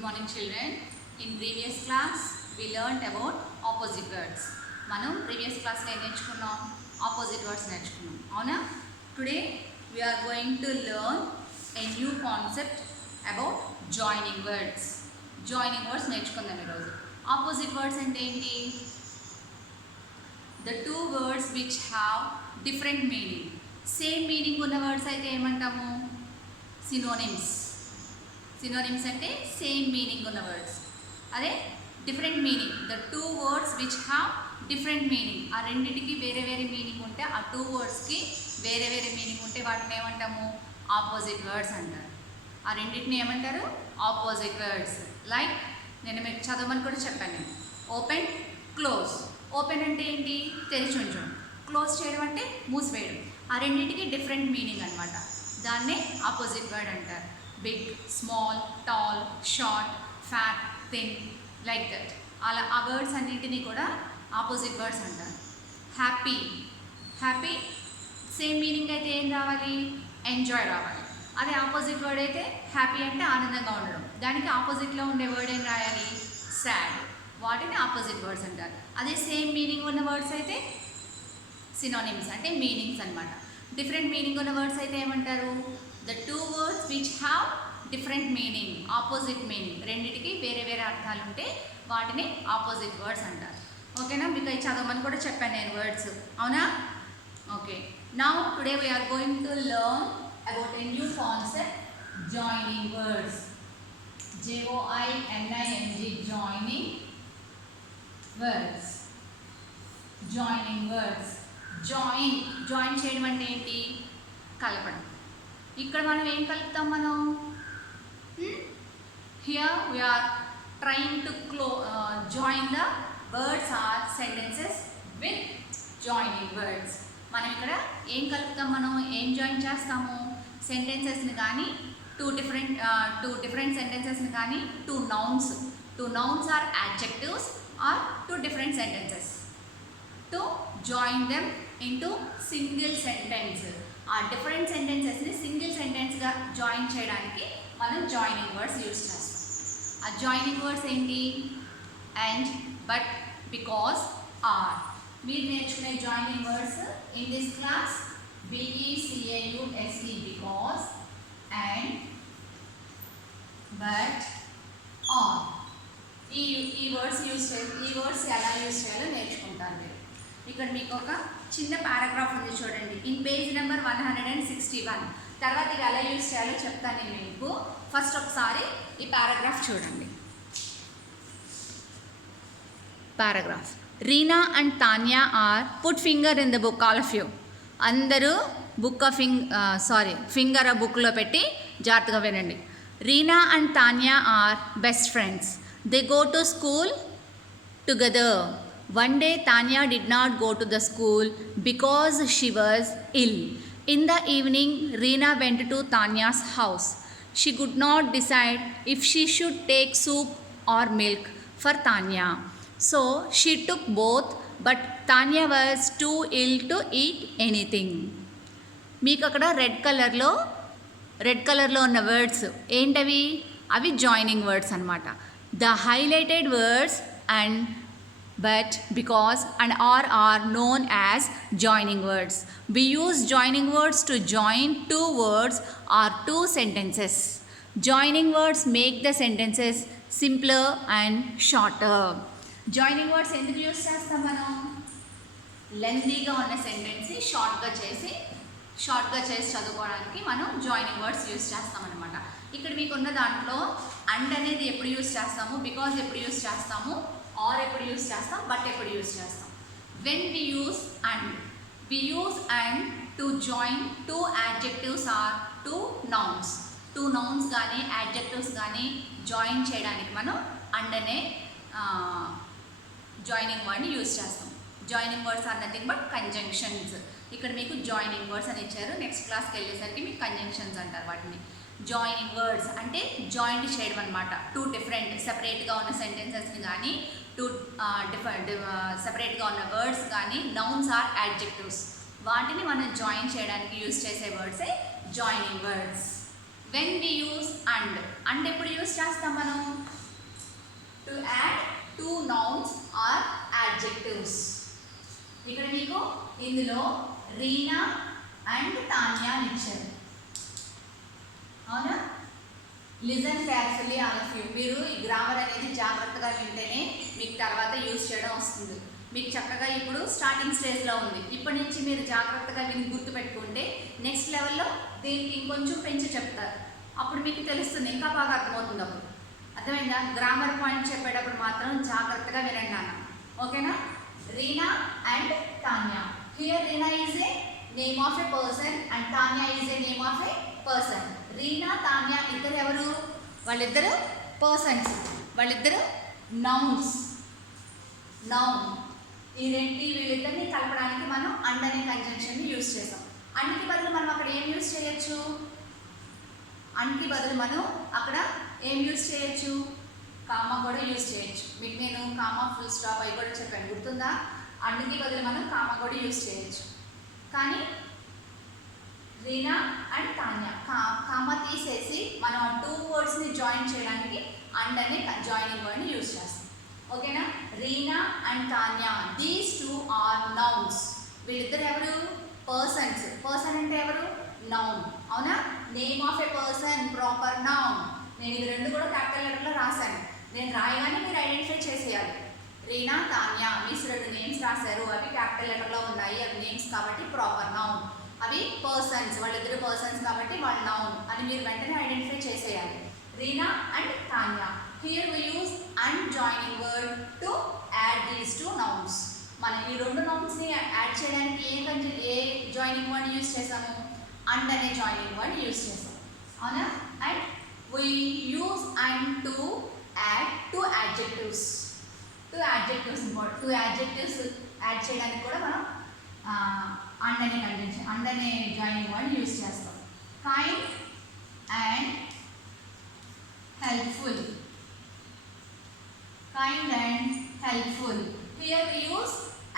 Good morning children. In previous class we learnt about opposite words. మనం previous class లో నేర్చుకున్నాం opposite words నేర్చుకున్నాం అవునా. Today we are going to learn a new concept about joining words. Joining words నేర్చుకుందాం ఈరోజు. Opposite words అంటే ఏంటి? The two words which have different meaning. Same meaning ఉన్న words అయితే ఏమంటాము? Synonyms. Synonyms అంటే సేమ్ మీనింగ్ ఉన్న వర్డ్స్. అదే different meaning, the two words which have different meaning. ఆ రెండింటికి వేరే వేరే మీనింగ్ ఉంటే, ఆ టూ వర్డ్స్కి వేరే వేరే మీనింగ్ ఉంటే వాటిని ఏమంటాము? ఆపోజిట్ వర్డ్స్ అంటారు. ఆ రెండింటిని ఏమంటారు? Opposite words. లైక్ నేను మీకు చదవమని కూడా చెప్పాను. నేను ఓపెన్, క్లోజ్. ఓపెన్ అంటే ఏంటి? తెరిచి ఉంచడం. క్లోజ్ చేయడం అంటే మూసివేయడం. ఆ రెండింటికి డిఫరెంట్ మీనింగ్ అనమాట. దాన్నే ఆపోజిట్ వర్డ్ అంటారు. Big, small, tall, short, fat, thin, like that. అలా ఆ వర్డ్స్ అన్నింటినీ కూడా ఆపోజిట్ వర్డ్స్ అంటారు. హ్యాపీ, హ్యాపీ సేమ్ మీనింగ్ అయితే ఏం రావాలి? ఎంజాయ్ రావాలి. అదే ఆపోజిట్ వర్డ్ అయితే హ్యాపీ అంటే ఆనందంగా ఉండడం. దానికి ఆపోజిట్లో ఉండే వర్డ్ ఏం రాయాలి? సాడ్. వాటిని ఆపోజిట్ వర్డ్స్ అంటారు. అదే సేమ్ మీనింగ్ ఉన్న వర్డ్స్ అయితే సినోనిమ్స్ అంటే మీనింగ్స్ అనమాట. డిఫరెంట్ మీనింగ్ ఉన్న వర్డ్స్ అయితే ఏమంటారు? The two words which have different meaning, opposite meaning. రెండింటికి వేరే వేరే అర్థాలు ఉంటే వాటిని ఆపోజిట్ వర్డ్స్ అంటారు. ఓకేనా? మీకు అవి చదవమని కూడా చెప్పాను నేను వర్డ్స్. అవునా? Okay. Now today we are going to learn about a new concept, joining words. JOINING, joining words. Joining words. Join చేయడం అంటే ఏంటి? కలపడం. ఇక్కడ మనం ఏం కలుపుతాం? మనం here we are trying to join the words or sentences with joining words. మనం ఇక్కడ ఏం కలుపుతాం? మనం ఏం జాయిన్ చేస్తాము? సెంటెన్సెస్ని కానీ టూ డిఫరెంట్ సెంటెన్సెస్ని కానీ two nouns or adjectives or two different sentences to join them into single sentence. ఆ డిఫరెంట్ సెంటెన్సెస్ని సింగిల్ సెంటెన్స్గా జాయిన్ చేయడానికి మనం జాయినింగ్ వర్డ్స్ యూజ్ చేస్తాం. ఆ జాయినింగ్ వర్డ్స్ ఏంటి? And, but, because, or. మీరు నేర్చుకునే joining words in this class BECAUSE, because, and, but, or. ఈ వర్డ్స్ ఎలా యూజ్ చేయాలో నేర్చుకుంటారు మీరు. ఇక్కడ మీకు ఒక చిన్న పారాగ్రాఫ్ ఉంది చూడండి. In page number 161. తర్వాత ఇది ఎలా యూజ్ చేయాలో చెప్తాను నేను మీకు. ఫస్ట్ ఒకసారి ఈ పారాగ్రాఫ్ చూడండి. Paragraph. Reena and Tanya are put finger in the book, all of you. అందరూ ఫింగర్ ఆ బుక్లో పెట్టి జాగ్రత్తగా వినండి. Reena and Tanya are best friends. They go to school together. One day Tanya did not go to the school because she was ill. In the evening, Reena went to Tanya's house. She could not decide if she should take soup or milk for Tanya. So she took both, but Tanya was too ill to eat anything. మీకు అక్కడ red కలర్లో ఉన్న words ఏంటవి? అవి joining words అనమాట. The highlighted words and, but, because and are known as joining words. We use joining words to join two words or two sentences. Joining words make the sentences simpler and shorter. Joining words ఎందుకు use చేస్తాం మనం? లెంతీగా ఉన్న సెంటెన్స్ని షార్ట్గా చేసి చదువుకోవడానికి మనం joining words use చేస్తాం అనమాట. ఇక్కడ మీకున్న దాంట్లో అండ్ అనేది ఎప్పుడు యూజ్ చేస్తాము, బికాజ్ ఎప్పుడు యూజ్ చేస్తాము, ఆర్ ఎప్పుడు యూజ్ చేస్తాం, బట్ ఎప్పుడు యూజ్ చేస్తాం. When we use and to join two adjectives or two nouns కానీ యాడ్జెక్టివ్స్ కానీ జాయిన్ చేయడానికి మనం అండ్ అనే జాయినింగ్ వర్డ్ని యూజ్ చేస్తాం. Joining words are nothing but conjunctions. ఇక్కడ మీకు జాయినింగ్ వర్డ్స్ అని ఇచ్చారు. నెక్స్ట్ క్లాస్కి వెళ్ళేసరికి మీకు కంజంక్షన్స్ అంటారు వాటిని. జాయినింగ్ వర్డ్స్ అంటే జాయిన్ చేయడం అనమాట. టూ డిఫరెంట్ సెపరేట్గా ఉన్న సెంటెన్సెస్ని కానీ టూ సెపరేట్గా ఉన్న వర్డ్స్ కానీ నౌన్స్ ఆర్ యాడ్జెక్టివ్స్ వాటిని మనం జాయిన్ చేయడానికి యూజ్ చేసే వర్డ్సే joining words. When we use and ఎప్పుడు యూస్ చేస్తాం మనం? To add two nouns or adjectives. ఇక్కడ మీకు ఇందులో రీనా అండ్ తాన్యా ఇచ్చారు, అవునా? Listen carefully all of you. మీరు ఈ గ్రామర్ అనేది జాగ్రత్తగా వింటేనే మీకు తర్వాత యూజ్ చేయడం వస్తుంది. మీకు చక్కగా ఇప్పుడు స్టార్టింగ్ స్టేజ్లో ఉంది. ఇప్పటి నుంచి మీరు జాగ్రత్తగా విని గుర్తుపెట్టుకుంటే నెక్స్ట్ లెవెల్లో దీనికి ఇంకొంచెం పెంచి చెప్తారు. అప్పుడు మీకు తెలుస్తుంది, ఇంకా బాగా అర్థమవుతుంది. అప్పుడు అర్థమైందా? గ్రామర్ పాయింట్ చెప్పేటప్పుడు మాత్రం జాగ్రత్తగా వినండి నాన్న, ఓకేనా? Reena and Tanya. Here Reena is a name of a person and Tanya is a name of a person. Reena Tanya ఇద్దరు ఎవరు? వాళ్ళిద్దరు పర్సన్స్, వాళ్ళిద్దరు నౌన్స్. నౌన్. ఈ వీళ్ళిద్దరిని కలపడానికి మనం అండ్ అనే కంజంక్షన్ని యూజ్ చేసాం. అండ్కి బదులు మనం అక్కడ ఏం యూజ్ చేయొచ్చు? అండ్కి బదులు మనం అక్కడ ఏం యూజ్ చేయొచ్చు? కామా కూడా యూజ్ చేయొచ్చు. మీకు నేను కామా ఫుల్ స్టాప్ అవి కూడా చెప్పాను, గుర్తుందా? అండ్కి బదులు మనం కామా కూడా యూజ్ చేయొచ్చు. కానీ రీనా అండ్ తాన్యా కామా తీసేసి మనం ఆ టూ వర్డ్స్ని జాయిన్ చేయడానికి అండ్ అనే జాయినింగ్ వర్డ్ని యూజ్ చేస్తాం, ఓకేనా? Reena and Tanya, these two are nouns. వీళ్ళిద్దరు ఎవరు? పర్సన్స్. పర్సన్ అంటే ఎవరు? నౌన్, అవునా? Name of a person, proper noun. నేను ఇవి రెండు కూడా క్యాపిటల్ లెటర్లో రాశాను. నేను రాయగానే మీరు ఐడెంటిఫై చేసేయాలి. రీనా తాన్యా మీన్స్ రెండు నేమ్స్ రాశారు, అవి క్యాపిటల్ లెటర్లో ఉన్నాయి, అవి నేమ్స్ కాబట్టి ప్రాపర్ నౌన్. అవి పర్సన్స్, వాళ్ళిద్దరు పర్సన్స్ కాబట్టి వాళ్ళు నౌన్ అని మీరు వెంటనే ఐడెంటిఫై చేసేయాలి. Reena and Tanya. Here we use and joining word to add these two nouns. మనం ఈ రెండు నౌన్స్ని యాడ్ చేయడానికి ఏ జాయినింగ్ వర్డ్ యూజ్ చేసాము? అండ్ అనే జాయినింగ్ వర్డ్ యూజ్ చేసాం, అవునా? And we use and to add two adjectives. Two adjectives add చేయడానికి కూడా మనం అండ్ అనే కంజంక్షన్, అండ్ అనే జాయినింగ్ వర్డ్ యూజ్ చేస్తాం. Kind and helpful. Kind and helpful. Here we use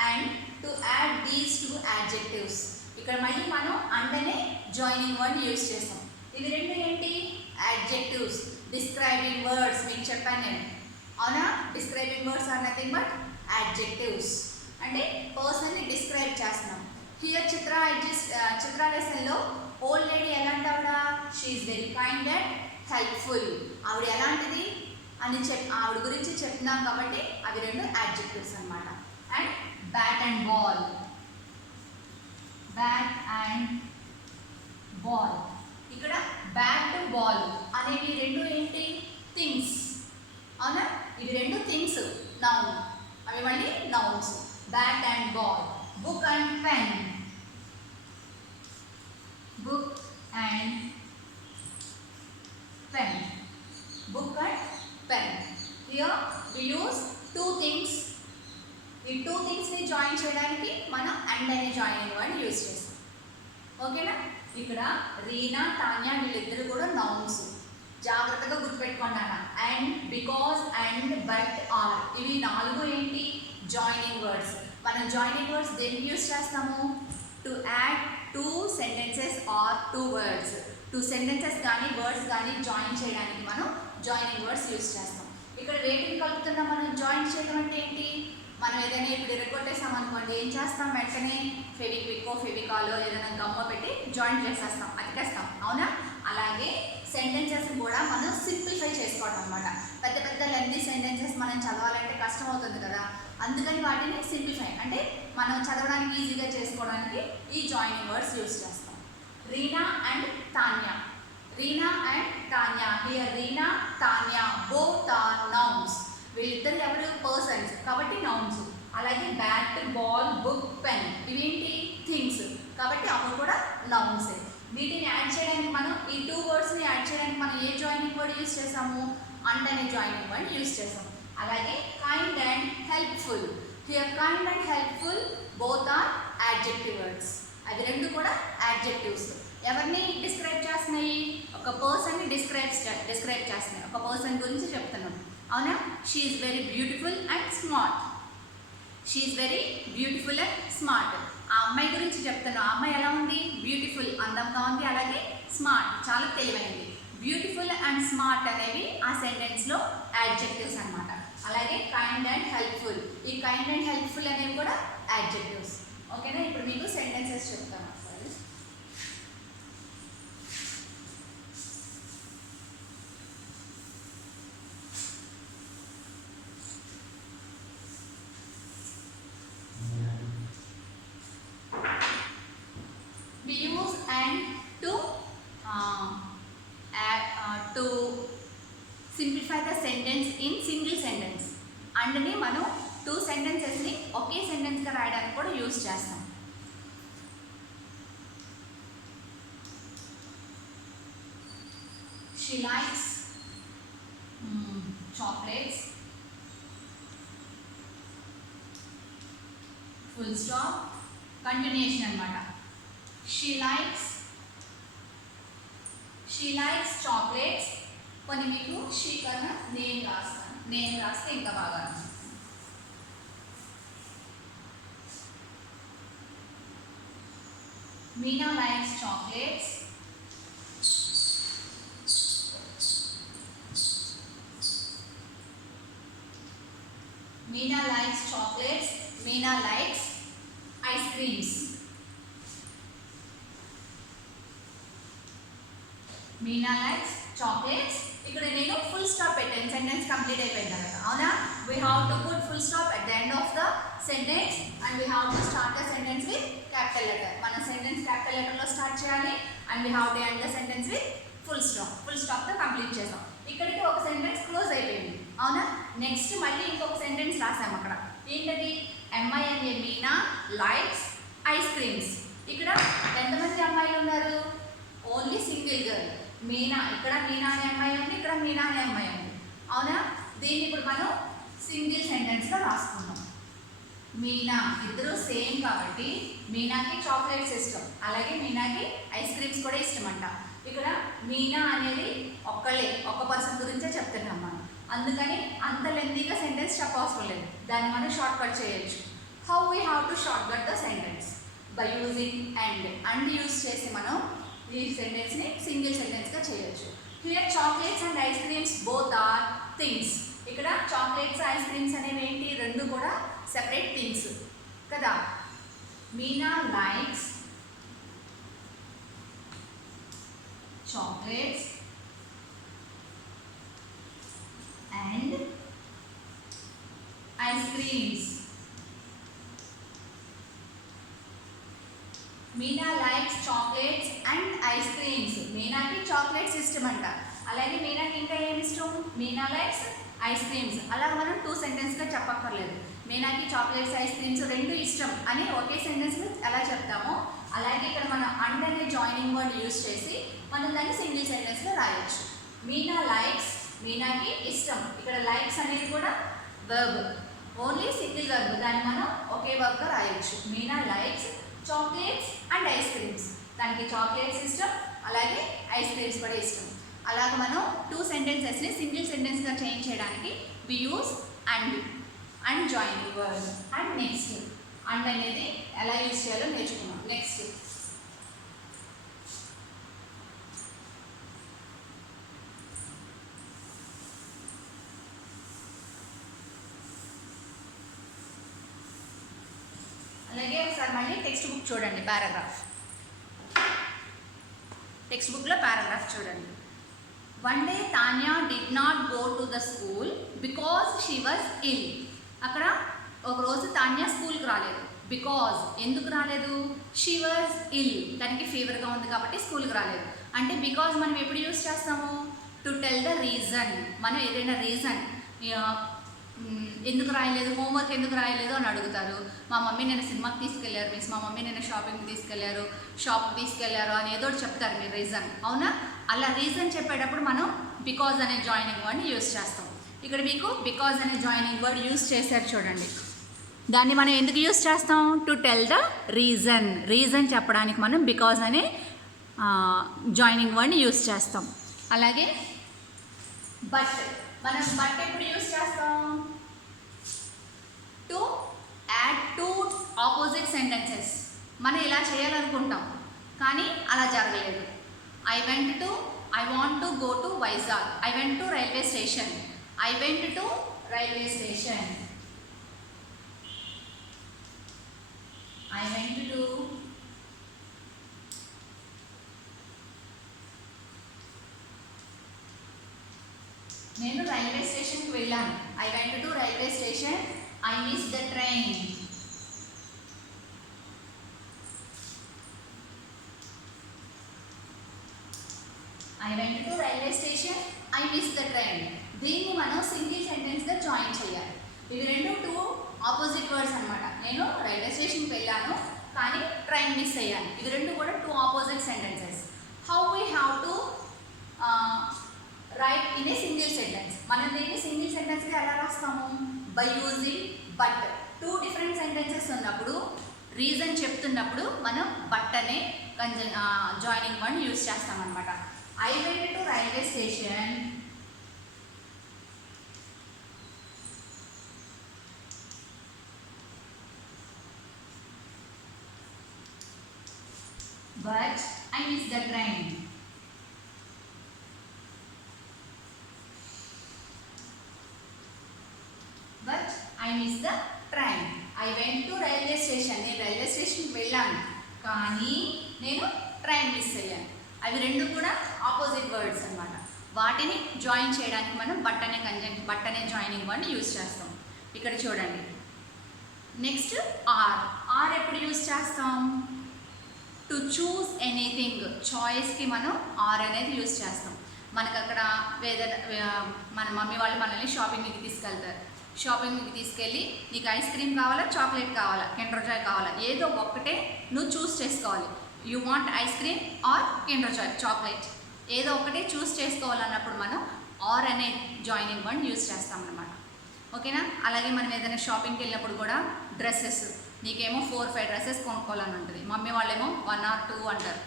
and to add these two adjectives. ఇక్కడ మళ్ళీ మనం and అనే జాయినింగ్ వర్డ్ యూజ్ చేస్తాం. ఇవి రెండు ఏంటి? adjectives, describing words. మీకు చెప్పాను నేను, అవునా? describing words are nothing but adjectives. అంటే పర్సన్ని డిస్క్రైబ్ చేస్తున్నాం. హియర్ చిత్ర లెసన్లో ఓల్డ్ లేడీ ఎలాంటి ఆవిడ? She is very kind and helpful. ఆవిడ ఎలాంటిది అని ఆవిడ గురించి చెప్తున్నాం కాబట్టి అవి రెండు యాడ్జెక్టివ్స్ అన్నమాట. And bat and ball. Bat and ball. ఇక్కడ బ్యాట్ బాల్ అనేవి రెండు ఏంటి? థింగ్స్, అవునా? ఇవి రెండు థింగ్స్, నౌన్. అవి మళ్ళీ nouns. Bat and ball. Book and pen. Book and pen. Book and pen. Here we use two things. ఈ టూ థింగ్స్ని జాయిన్ చేయడానికి మనం అండ్ అనే జాయినింగ్ వర్డ్ యూజ్ చేస్తాం, ఓకేనా? ఇక్కడ రీనా తాన్యా వీళ్ళిద్దరు కూడా నౌన్స్. జాగ్రత్తగా గుర్తుపెట్టుకోండి అన్న. And, because, and, but, or ఇవి నాలుగు ఏంటి? Joining words. మనం జాయినింగ్ వర్డ్స్ దేనికి యూజ్ చేస్తాము? To add two sentences or two words. Two sentences కానీ వర్డ్స్ కానీ జాయిన్ చేయడానికి మనం జాయినింగ్ వర్డ్స్ యూజ్ చేస్తాం. ఇక్కడ రేటింగ్ కలుపుతున్నాం. మనం జాయిన్ చేయడం అంటే ఏంటి? మనం ఏదైనా ఇప్పుడు ఇరగొట్టేసాం అనుకోండి, ఏం చేస్తాం? వెంటనే ఫెవిక్విక్కో ఫెవికాలో ఏదైనా గమ్మ పెట్టి జాయిన్ చేసేస్తాం, అతికేస్తాం, అవునా? అలాగే సెంటెన్సెస్ కూడా మనం సింప్లిఫై చేసుకోవడం అనమాట. పెద్ద పెద్ద లెంతీ సెంటెన్సెస్ మనం చదవాలంటే కష్టం అవుతుంది కదా, అందుకని వాటిని సింప్లిఫై అంటే మనం చదవడానికి ఈజీగా చేసుకోవడానికి ఈ జాయినింగ్ వర్డ్స్ యూజ్ చేస్తాం. Reena and Tanya. Reena and Tanya. Here Reena Tanya both are nouns. వీళ్ళిద్దరు ఎవరు? పర్సన్స్ కాబట్టి నౌన్స్. అలాగే బ్యాట్, బాల్, బుక్, పెన్ ఇవేంటి? థింగ్స్ కాబట్టి అవి కూడా నౌన్సే. వీటిని యాడ్ చేయడానికి మనం ఈ టూ వర్డ్స్ని యాడ్ చేయడానికి మనం ఏ జాయినింగ్ వర్డ్ యూజ్ చేసాము? అండ్ అనే జాయినింగ్ వర్డ్ యూజ్ చేసాము. అలాగే kind and helpful. Here kind and helpful both are adjective words. అవి రెండు కూడా యాడ్జెక్టివ్స్. ఎవరిని డిస్క్రైబ్ చేస్తున్నాయి? ఒక పర్సన్ని డిస్క్రైబ్ చేస్తున్నాయి. ఒక పర్సన్ గురించి చెప్తున్నాం, అవునా? She is very beautiful and smart. She is very beautiful and smart. ఆ అమ్మాయి గురించి చెప్తున్నాం. ఆ అమ్మాయి ఎలా ఉంది? బ్యూటిఫుల్, అందంగా ఉంది. అలాగే స్మార్ట్, చాలా తెలివైంది. బ్యూటిఫుల్ అండ్ స్మార్ట్ అనేవి ఆ సెంటెన్స్లో యాడ్జెక్టివ్స్ అన్నమాట. అలాగే కైండ్ అండ్ హెల్ప్ఫుల్, ఈ కైండ్ అండ్ హెల్ప్ఫుల్ అనేవి కూడా యాడ్జెక్టివ్స్. ఓకేనా? ఇప్పుడు మీకు సెంటెన్సెస్ చెప్తాను ఒకసారి. We use and to simplify the sentence in single sentence. అండ్ని మనం 2 సెంటెన్సెస్ని ఒకే సెంటెన్స్గా రాయడానికి కూడా యూజ్ చేస్తాం. She likes chocolates, full stop, continuation అన్నమాట. She likes chocolates. కొన్ని మీకు షీ కన్నా నేను రాస్తే ఇంకా బాగా. Meena likes chocolates. Meena likes chocolates. Meena likes ice creams. Meena likes chocolates. ఇక్కడ నేను ఫుల్ స్టాప్ పెట్టాను సెంటెన్స్ కంప్లీట్ అయిపోయిన తర్వాత. అవునా? We have to put full stop at the end of the sentence and we have to start the sentence with capital letter. మన sentence capital లెటర్లో start చేయాలి and we have to end the sentence with full స్టాప్తో complete చేసాం. ఇక్కడికి ఒక sentence close అయిపోయింది. అవునా? Next మళ్ళీ ఇంకొక సెంటెన్స్ రాసాం అక్కడ. ఏంటది? MINA Meena likes ice creams. ఇక్కడ ఎంతమంది అమ్మాయిలు ఉన్నారు? Only single girl Meena. ఇక్కడ మీనా అనే అమ్మాయి ఉంది, ఇక్కడ మీనా అనే అమ్మాయి ఉంది. అవునా? దీన్ని ఇప్పుడు మనం సింగిల్ సెంటెన్స్గా రాసుకున్నాం. మీనా ఇద్దరు సేమ్ కాబట్టి మీనాకి చాక్లెట్స్ ఇష్టం, అలాగే మీనాకి ఐస్ క్రీమ్స్ కూడా ఇష్టం అంట. ఇక్కడ మీనా అనేది ఒక పర్సన్ గురించే చెప్తున్నాం మనం, అందుకని అంత లెంతీగా సెంటెన్స్ చెప్పవసరం లేదు. దాన్ని మనం షార్ట్ కట్ చేయొచ్చు. How we have to short cut the sentence? By using and use చేసి మనం ఈ సెంటెన్స్ని సింగిల్ సెంటెన్స్గా చేయొచ్చు. Here chocolates and ice creams both are things. ఇక్కడ చాక్లెట్స్ ఐస్ క్రీమ్స్ అనేవి ఏంటి? రెండు కూడా సెపరేట్ థింగ్స్ కదా. Meena likes chocolates and ice creams. Meena likes chocolates and ice creams. మీనాకి చాక్లెట్స్ ఇష్టం అంట, అలాగే మీనాకి ఇంకా ఏమి ఇష్టం? Meena likes ice creams. అలా మనం 2 సెంటెన్స్గా చెప్పక్కర్లేదు. మీనాకి చాక్లెట్స్ ఐస్ క్రీమ్స్ రెండు ఇష్టం అని ఒకే సెంటెన్స్లో ఎలా చెప్తామో అలాగే ఇక్కడ మనం అండ్ అనే జాయినింగ్ వర్డ్ యూజ్ చేసి మనం దాన్ని సింగిల్ సెంటెన్స్లో రాయొచ్చు. మీనా లైక్స్, మీనాకి ఇష్టం. ఇక్కడ లైక్స్ అనేది కూడా వర్బ్, ఓన్లీ సింగిల్ వర్బ్, దాన్ని మనం ఒకే వర్బ్గా రాయొచ్చు. Meena likes chocolates and ice creams. దానికి చాక్లెట్స్ ఇష్టం, అలాగే ఐస్ క్రీమ్స్ కూడా ఇష్టం. అలాగే మనం 2 సెంటెన్సెస్ని సింగిల్ సెంటెన్స్గా చేంజ్ చేయడానికి we use and joining word. And next and అనేది ఎలా యూజ్ చేయాలో నేర్చుకున్నాం. నెక్స్ట్ అలాగే ఒకసారి మళ్ళీ టెక్స్ట్ బుక్ చూడండి. టెక్స్ట్ బుక్లో పారాగ్రాఫ్ చూడండి. One day Tanya did not go to the school because she was ill. అక్కడ ఒకరోజు తాన్యా స్కూల్కి రాలేదు. బికాజ్ ఎందుకు రాలేదు? షీ వాజ్ ఇల్, తనకి ఫీవర్గా ఉంది కాబట్టి స్కూల్కి రాలేదు. అంటే బికాజ్ మనం ఎప్పుడు యూజ్ చేస్తాము? To tell the reason. మనం ఏదైనా రీజన్ ఎందుకు రాయలేదు, హోంవర్క్ ఎందుకు రాయలేదు అని అడుగుతారు. మా మమ్మీ నేను సినిమాకి తీసుకెళ్లారు మిస్, మా మమ్మీ నేను షాపింగ్కి తీసుకెళ్లారు, షాప్కి తీసుకెళ్లారు అని ఏదో చెప్తారు మీరు రీజన్. అవునా? అలా రీజన్ చెప్పేటప్పుడు మనం బికాజ్ అనే జాయినింగ్ వర్డ్ని యూజ్ చేస్తాం. ఇక్కడ మీకు బికాజ్ అనే జాయినింగ్ వర్డ్ యూజ్ చేశారు చూడండి. దాన్ని మనం ఎందుకు యూజ్ చేస్తాం? టు టెల్ ద రీజన్ చెప్పడానికి మనం బికాజ్ అనే జాయినింగ్ వర్డ్ని యూజ్ చేస్తాం. అలాగే బట్, మనం బట్ ఎప్పుడు యూజ్ చేస్తాం? To add 2 opposite sentences. మనం ఇలా చేయాలనుకుంటాం కానీ అలా జరగలేదు. I went to I want to go to Vizag. I went to railway station. I went to railway station. I went to నేను రైల్వే స్టేషన్కి వెళ్ళాను. I went to railway station. I missed the train. I went to railway station. I missed the train. దీన్ని మనం single సెంటెన్స్గా join చేయాలి. ఇవి రెండు two opposite words అనమాట. నేను రైల్వే స్టేషన్కి వెళ్ళాను కానీ ట్రైన్ మిస్ అయ్యాను. ఇవి రెండు కూడా two opposite sentences. How we have to right in a single sentence. మనం దీన్ని సింగిల్ సెంటెన్స్గా ఎలా రాస్తాము? By using but. Two different sentences ఉన్నప్పుడు రీజన్ చెప్తున్నప్పుడు మనం బట్ అనే జాయినింగ్ వర్డ్ యూజ్ చేస్తాం అనమాట. I went to railway station. But I missed the train. But I missed the train. I went to railway station. నేను railway స్టేషన్కి వెళ్ళాను కానీ నేను ట్రైన్ మిస్ అయ్యాను. అవి రెండు కూడా ఆపోజిట్ వర్డ్స్ అనమాట. వాటిని జాయిన్ చేయడానికి మనం బట్ అనే జాయినింగ్ వర్డ్ని యూజ్ చేస్తాం. ఇక్కడ చూడండి. నెక్స్ట్ ఆర్ ఎప్పుడు యూజ్ చేస్తాం? To choose anything. చాయిస్కి మనం ఆర్ అనేది యూజ్ చేస్తాం. మనకు అక్కడ మన మమ్మీ వాళ్ళు మనల్ని షాపింగ్కి తీసుకెళ్తారు. షాపింగ్కి తీసుకెళ్ళి నీకు ఐస్ క్రీమ్ కావాలా, చాక్లెట్ కావాలా, కిండర్ జాయ్ కావాలా, ఏదో ఒక్కటే నువ్వు చూస్ చేసుకోవాలి. You want ice cream or Kinder Joy chocolate, ఏదో ఒకటి చూస్ చేసుకోవాలన్నప్పుడు మనం ఆర్ అనే జాయినింగ్ వర్డ్ యూజ్ చేస్తాం అన్నమాట. ఓకేనా? అలాగే మనం ఏదైనా షాపింగ్కి వెళ్ళినప్పుడు కూడా డ్రెస్సెస్, నీకేమో 4-5 డ్రెస్సెస్ కొనుక్కోవాలని ఉంటుంది. మమ్మీ వాళ్ళేమో 1 or 2 అంటారు.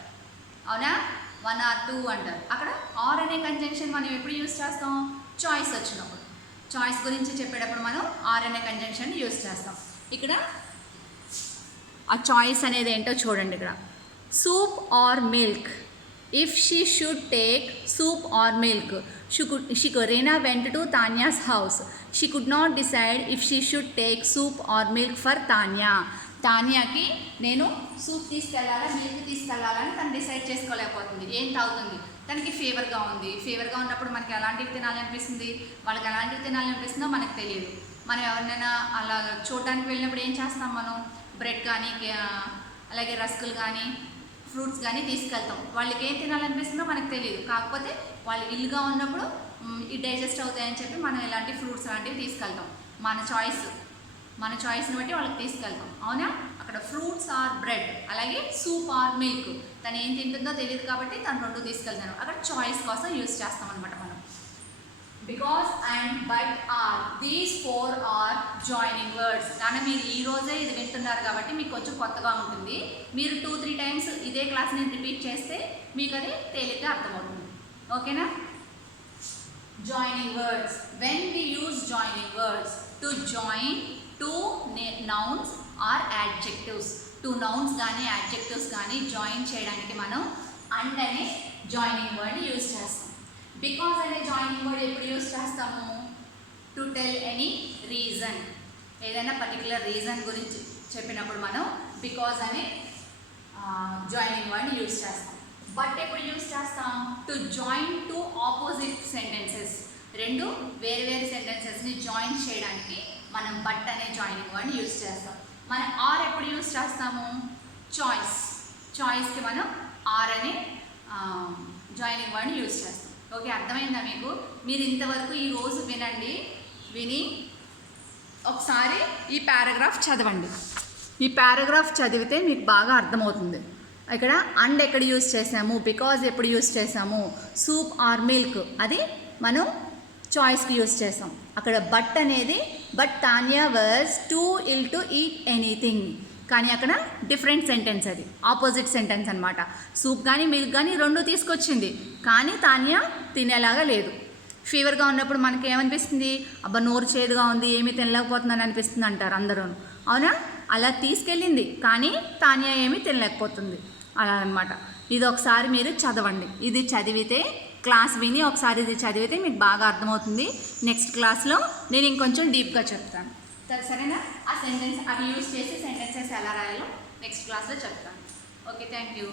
అవునా? 1 or 2 అంటారు. అక్కడ ఆర్ అనే కంజంక్షన్ మనం ఎప్పుడు యూజ్ చేస్తాం? చాయిస్ వచ్చినప్పుడు. చాయిస్ గురించి చెప్పేటప్పుడు మనం ఆర్ అనే కంజంక్షన్ యూజ్ చేస్తాం. ఇక్కడ ఆ చాయిస్ అనేది ఏంటో చూడండి. ఇక్కడ soup or milk. If she should take soup or milk, Reena went to Tanya's house. She could not decide if she should take soup or milk for Tanya. తాన్యాకి నేను soup తీసుకెళ్ళాలా milk తీసుకెళ్ళాలా అని తను decide చేసుకోలేకపోతుంది. ఏం తాగుతుంది? తనకి ఫీవర్గా ఉంది. ఫీవర్గా ఉన్నప్పుడు మనకి ఎలాంటివి తినాలనిపిస్తుంది, వాళ్ళకి ఎలాంటివి తినాలనిపిస్తుందో మనకు తెలియదు. మనం ఎవరినైనా అలా చూడడానికి వెళ్ళినప్పుడు ఏం చేస్తాం? మనం బ్రెడ్ కానీ అలాగే రస్కులు కానీ ఫ్రూట్స్ కానీ తీసుకెళ్తాం. వాళ్ళకి ఏం తినాలనిపిస్తుందో మనకు తెలియదు. కాకపోతే వాళ్ళు ఇల్లుగా ఉన్నప్పుడు ఈ డైజెస్ట్ అవుతాయని చెప్పి మనం ఇలాంటి ఫ్రూట్స్ లాంటివి తీసుకెళ్తాం. మన చాయిస్ని బట్టి వాళ్ళకి తీసుకెళ్తాం. అవునా? అక్కడ ఫ్రూట్స్ ఆర్ బ్రెడ్, అలాగే సూప్ ఆర్ మిల్క్. తను ఏం తింటుందో తెలియదు కాబట్టి తను రెండు తీసుకెళ్తాను. అక్కడ చాయిస్ కోసం యూజ్ చేస్తాం అనమాట మనం. Because and but or, these 4 are joining words. కానీ మీరు ఈ రోజే ఇది వింటున్నారు కాబట్టి మీకు కొంచెం కొత్తగా ఉంటుంది. మీరు 2-3 టైమ్స్ ఇదే క్లాస్ని రిపీట్ చేస్తే మీకు అది తేలిగ్గా అర్థమవుతుంది. ఓకేనా? Joining words. When we use joining words to join 2 nouns or adjectives. 2 nouns కానీ యాడ్జెక్టివ్స్ కానీ జాయిన్ చేయడానికి మనం అండ్ అనే జాయినింగ్ వర్డ్ యూజ్ చేస్తాం. బికాజ్ అనే జాయినింగ్ వర్డ్ ఎప్పుడు యూజ్ చేస్తాము? To tell any reason. ఏదైనా పర్టికులర్ రీజన్ గురించి చెప్పినప్పుడు మనం బికాజ్ అనే జాయినింగ్ వర్డ్ యూజ్ చేస్తాం. బట్ ఎప్పుడు యూజ్ చేస్తాం? To join 2 opposite sentences. 2 వేరు సెంటెన్సెస్ని జాయిన్ చేయడానికి మనం బట్ అనే జాయినింగ్ వర్డ్ యూజ్ చేస్తాం. మనం ఆర్ ఎప్పుడు యూజ్ చేస్తాము? చాయిస్కి మనం ఆర్ అనే జాయినింగ్ వర్డ్ యూజ్ చేస్తాం. ఓకే, అర్థమైందా మీకు? మీరు ఇంతవరకు ఈరోజు విని ఒకసారి ఈ పారాగ్రాఫ్ చదవండి. ఈ పారాగ్రాఫ్ చదివితే మీకు బాగా అర్థమవుతుంది. ఇక్కడ అండ్ ఎక్కడ యూజ్ చేసాము, బికాజ్ ఎప్పుడు యూజ్ చేసాము, సూప్ ఆర్ మిల్క్ అది మనం చాయిస్కి యూజ్ చేసాం. అక్కడ బట్ అనేది but Tanya was too ill to eat anything. కానీ అక్కడ డిఫరెంట్ సెంటెన్స్, అది ఆపోజిట్ సెంటెన్స్ అనమాట. సూప్ కానీ మిల్క్ కానీ 2 తీసుకొచ్చింది, కానీ తాన్యా తినేలాగా లేదు. ఫీవర్గా ఉన్నప్పుడు మనకి ఏమనిపిస్తుంది? అబ్బా నోరు చేదుగా ఉంది, ఏమీ తినలేకపోతుందని అనిపిస్తుంది అంటారు అందరూ. అవునా? అలా తీసుకెళ్ళింది కానీ తాన్యా ఏమీ తినలేకపోతుంది. అలా అనమాట. ఇది ఒకసారి మీరు చదవండి. ఇది చదివితే క్లాస్ విని ఒకసారి ఇది చదివితే మీకు బాగా అర్థమవుతుంది. నెక్స్ట్ క్లాస్లో నేను ఇంకొంచెం డీప్గా చెప్తాను. సరేనా? ఆ సెంటెన్స్ అవి యూజ్ చేసి సెంటెన్సెస్ ఎలా రాయాలో నెక్స్ట్ క్లాస్లో చెప్తాను. Okay, thank you.